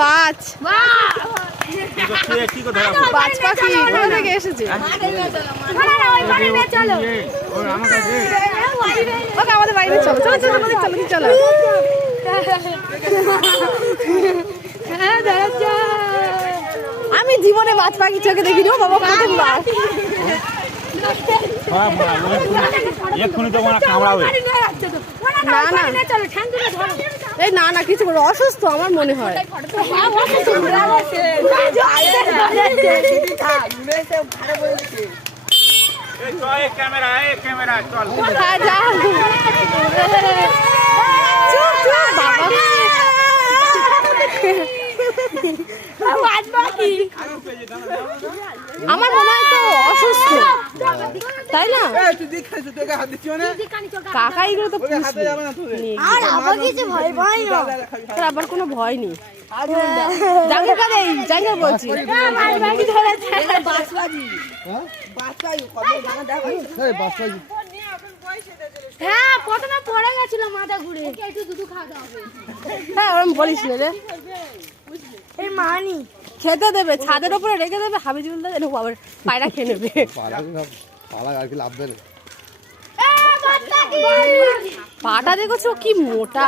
বাজ বাজ পাখি কোথা থেকে এসেছে? আমাদের বাড়িতে চলো চলো চলো চলো চলো। আমি জীবনে বাজ পাখি চোখে দেখিনি। ও বাবা প্রথমবার। এই না না কিছু করে অসুস্থ আমার মনে হয়। আমার মনে হয় তো অসুস্থ তাই না? কাকা এগুলো তো আবার কোনো ভয় নেই। বলছি হ্যাঁ প্রথমে পড়ে গেছিল মাথা ঘুরে। হ্যাঁ ওরকম বলিস না রে। এই মানি খেতে দেবে ছাদের উপরে রেখে দেবে হাবিজুল দা এরকম আবার পায়রা খেয়ে নেবে। পাটা দেখেছো কি মোটা।